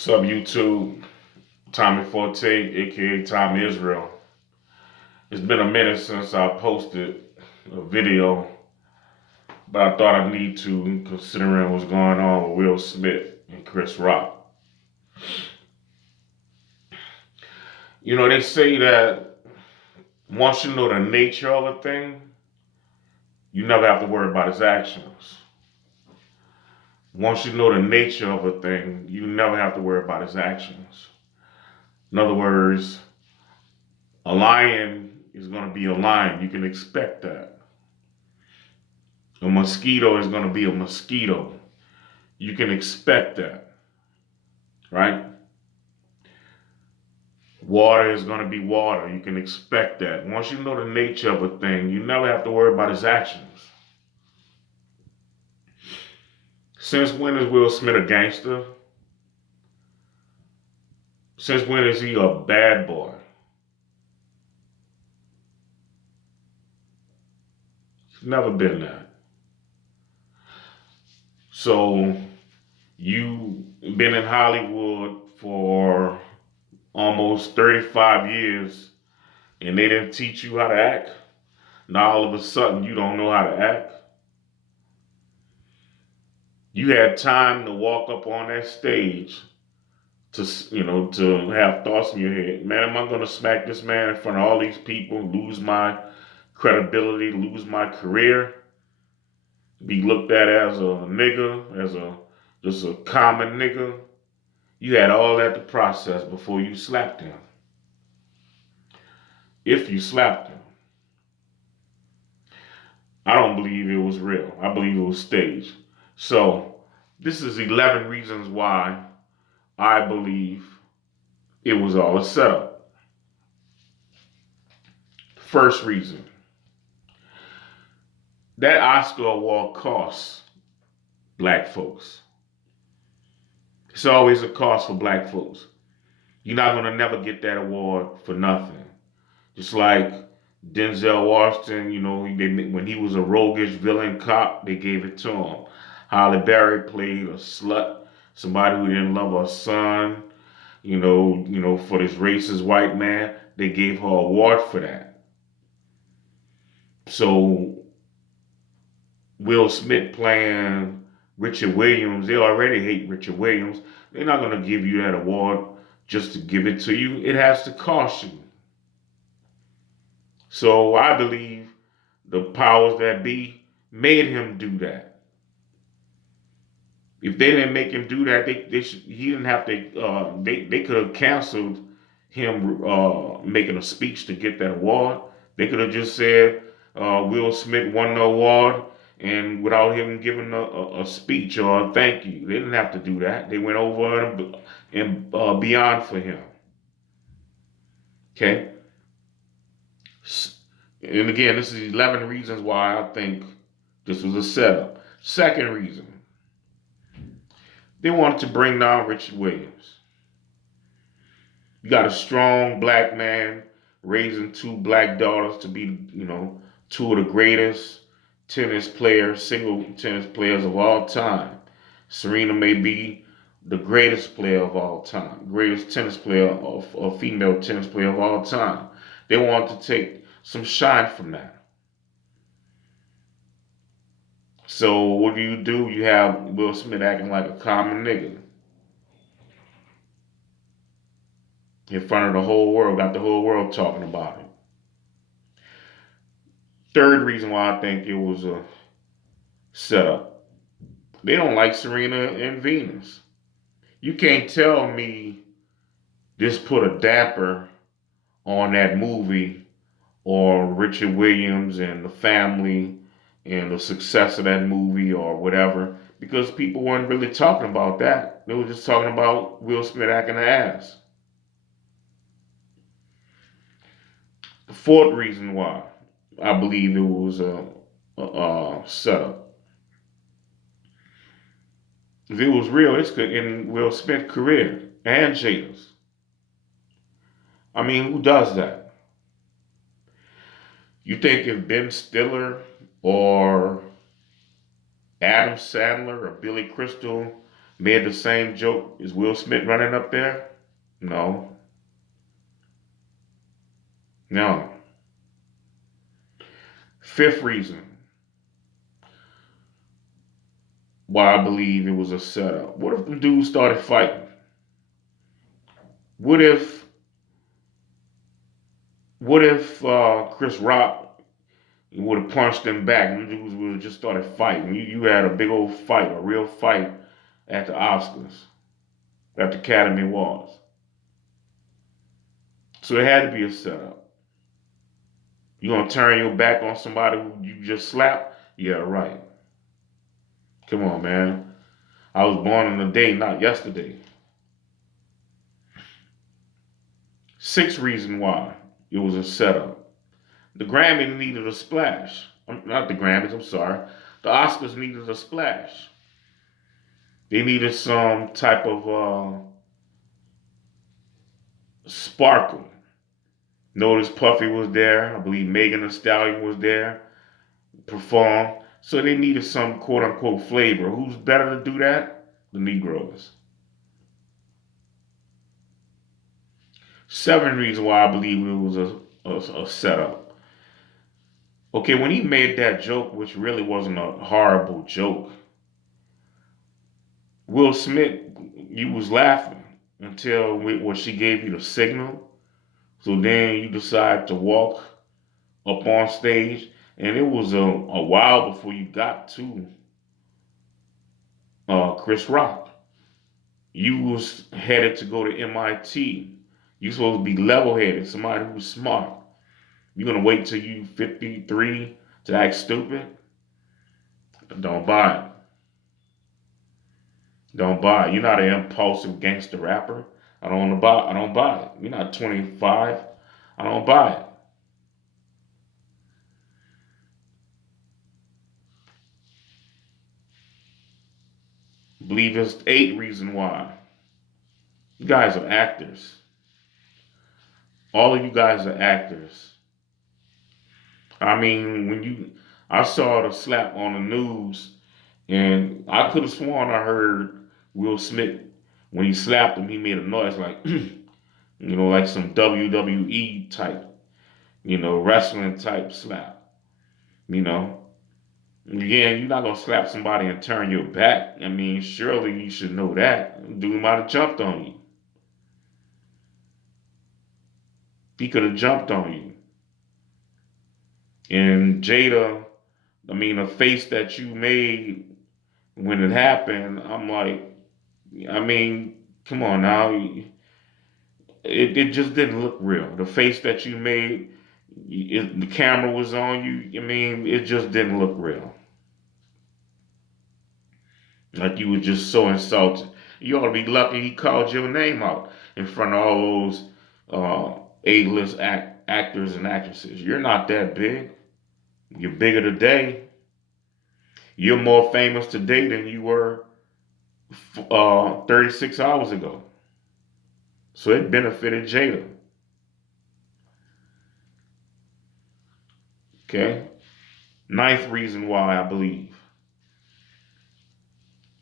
What's up, YouTube? Tommy Forte, aka Tom Israel. It's been a minute since I posted a video, but I thought I need to, considering what's going on with Will Smith and Chris Rock. You know, they say that once you know the nature of a thing, you never have to worry about its actions. Once you know the nature of a thing, you never have to worry about its actions. In other words, a lion is going to be a lion. You can expect that. A mosquito is going to be a mosquito. You can expect that, right? Water is going to be water. You can expect that. Once you know the nature of a thing, you never have to worry about its actions. Since when is Will Smith a gangster? Since when is he a bad boy? He's never been that. So you been in Hollywood for almost 35 years and they didn't teach you how to act? Now all of a sudden you don't know how to act? You had time to walk up on that stage to have thoughts in your head. Man, am I going to smack this man in front of all these people, lose my credibility, lose my career, be looked at as a nigga, as a just a common nigga? You had all that to process before you slapped him. If you slapped him. I don't believe it was real. I believe it was staged. So, this is 11 reasons why I believe it was all a setup. First reason, that Oscar award costs black folks. It's always a cost for black folks. You're not going to never get that award for nothing. Just like Denzel Washington, when he was a roguish villain cop, they gave it to him. Halle Berry played a slut, somebody who didn't love her son, for this racist white man. They gave her an award for that. So Will Smith playing Richard Williams, they already hate Richard Williams. They're not going to give you that award just to give it to you. It has to cost you. So I believe the powers that be made him do that. If they didn't make him do that, he didn't have to. They could have canceled him making a speech to get that award. They could have just said Will Smith won the award, and without him giving a speech or a thank you, they didn't have to do that. They went over and beyond for him. Okay. And again, this is 11 reasons why I think this was a setup. Second reason, they wanted to bring down Richard Williams. You got a strong black man raising two black daughters to be, two of the greatest single tennis players of all time. Serena may be the greatest player of all time, greatest tennis player or female tennis player of all time. They want to take some shine from that. So what do? You have Will Smith acting like a common nigga in front of the whole world, got the whole world talking about him. Third reason why I think it was a setup. They don't like Serena and Venus. You can't tell me this put a damper on that movie or Richard Williams and the family and the success of that movie or whatever, because people weren't really talking about that. They were just talking about Will Smith acting the ass. The fourth reason why I believe it was a setup. If it was real, it's could in Will Smith's career and Jada's. I mean, who does that? You think if Ben Stiller or Adam Sandler or Billy Crystal made the same joke. Is Will Smith running up there? No. No. Fifth reason why I believe it was a setup. What if the dudes started fighting? What if Chris Rock would have punched him back and the dudes would have just started fighting? You had a big old fight, a real fight at the Oscars, at the Academy Awards. So it had to be a setup. You gonna turn your back on somebody who you just slapped? Yeah, right. Come on, man. I was born on a day, not yesterday. Sixth reason why it was a setup. The Grammy needed a splash. Not the Grammys, I'm sorry. The Oscars needed a splash. They needed some type of sparkle. Notice Puffy was there. I believe Megan Thee Stallion was there, performed. So they needed some quote unquote flavor. Who's better to do that? The Negroes. Seven reasons why I believe it was a setup. Okay, when he made that joke, which really wasn't a horrible joke, Will Smith, you was laughing until when she gave you the signal. So then you decide to walk up on stage, and it was a while before you got to Chris Rock. You was headed to go to MIT. You supposed to be level-headed, somebody who's smart. You gonna wait till you 53 to act stupid? Don't buy it. Don't buy it. You're not an impulsive gangster rapper. I don't buy it. You're not 25. I don't buy it. Believe it's eight reason why. You guys are actors. All of you guys are actors. I mean, I saw the slap on the news, and I could have sworn I heard Will Smith when he slapped him. He made a noise like, like some WWE type, wrestling type slap. You know, again, you're not gonna slap somebody and turn your back. I mean, surely you should know that. Dude might have jumped on you. He could have jumped on you. And Jada, I mean, the face that you made when it happened, I'm like, I mean, come on now. It just didn't look real. The face that you made, the camera was on you. I mean, it just didn't look real. Like you were just so insulted. You ought to be lucky he called your name out in front of all those A-list actors and actresses. You're not that big. You're bigger today. You're more famous today than you were 36 hours ago. So it benefited Jada. Okay. Ninth reason why I believe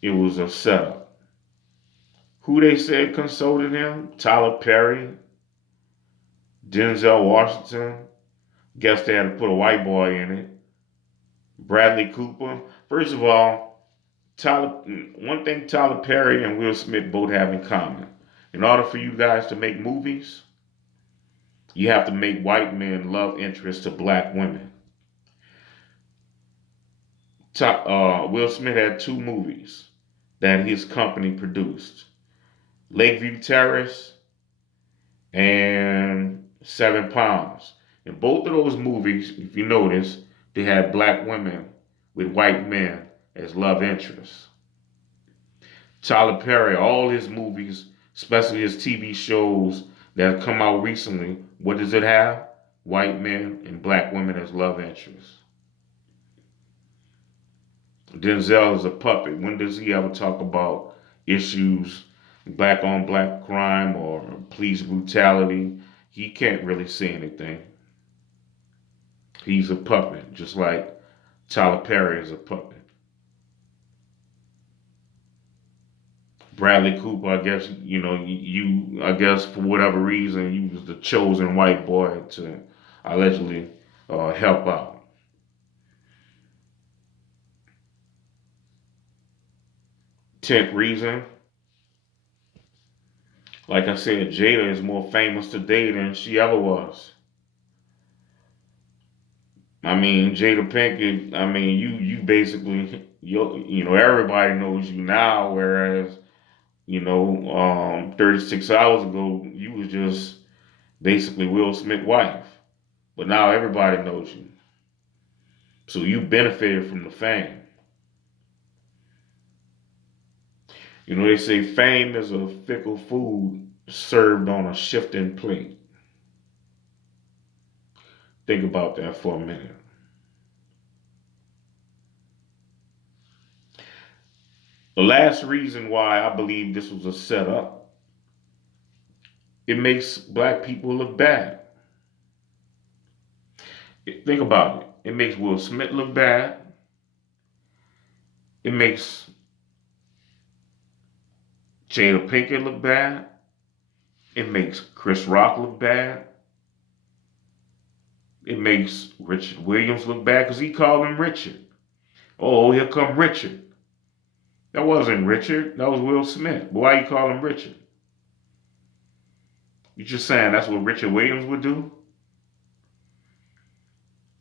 it was a setup. Who they said consulted him? Tyler Perry, Denzel Washington. Guess they had to put a white boy in it. Bradley Cooper. First of all, one thing Tyler Perry and Will Smith both have in common. In order for you guys to make movies, you have to make white men love interest to black women. Will Smith had two movies that his company produced: Lakeview Terrace and 7 Pounds. In both of those movies, if you notice, they had black women with white men as love interests. Tyler Perry, all his movies, especially his TV shows that have come out recently, what does it have? White men and black women as love interests. Denzel is a puppet. When does he ever talk about issues, black on black crime or police brutality? He can't really say anything. He's a puppet, just like Tyler Perry is a puppet. Bradley Cooper, I guess, I guess for whatever reason, you was the chosen white boy to allegedly help out. 10th reason, like I said, Jada is more famous today than she ever was. I mean, Jada Pinkett, I mean, you basically, everybody knows you now, whereas, 36 hours ago, you was just basically Will Smith's wife. But now everybody knows you. So you benefited from the fame. They say fame is a fickle food served on a shifting plate. Think about that for a minute. The last reason why I believe this was a setup, it makes black people look bad. Think about it. It makes Will Smith look bad. It makes Jada Pinkett look bad. It makes Chris Rock look bad. It makes Richard Williams look bad because he called him Richard. Oh, here come Richard. That wasn't Richard. That was Will Smith. But why you call him Richard? You're just saying that's what Richard Williams would do?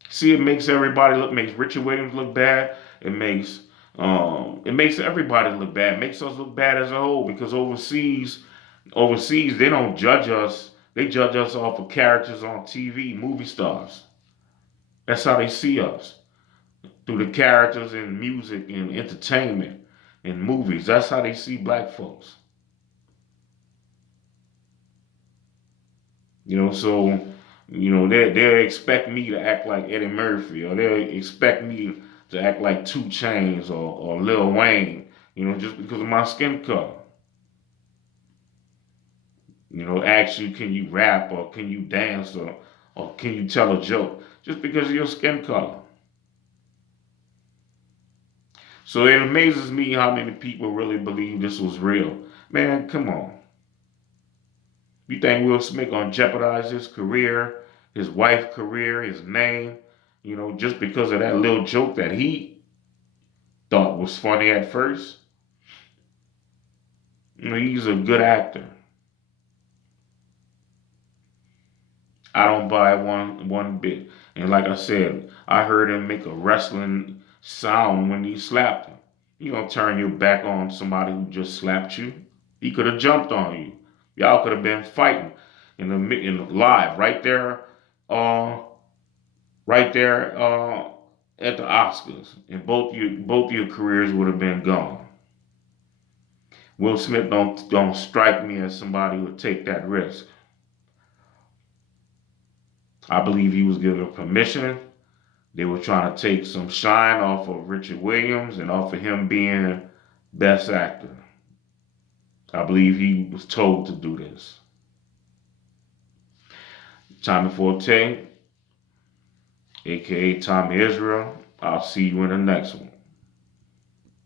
See, it makes everybody look, makes Richard Williams look bad. It makes everybody look bad. It makes us look bad as a whole because overseas they don't judge us. They judge us off of characters on TV, movie stars. That's how they see us. Through the characters in music and entertainment and movies. That's how they see black folks. So they expect me to act like Eddie Murphy, or they expect me to act like 2 Chainz or Lil Wayne, just because of my skin color. Ask you, can you rap or can you dance or can you tell a joke? Just because of your skin color. So it amazes me how many people really believe this was real. Man, come on. You think Will Smith gonna jeopardize his career, his wife's career, his name, just because of that little joke that he thought was funny at first? He's a good actor. I don't buy one bit. And like I said, I heard him make a wrestling sound when he slapped him. You don't turn your back on somebody who just slapped you. He could have jumped on you. Y'all could have been fighting in the live uh, right there at the Oscars, and both your careers would have been gone. Will Smith don't strike me as somebody who would take that risk. I believe he was given permission. They were trying to take some shine off of Richard Williams and off of him being best actor. I believe he was told to do this. Tommy Forte, aka Tommy Israel. I'll see you in the next one.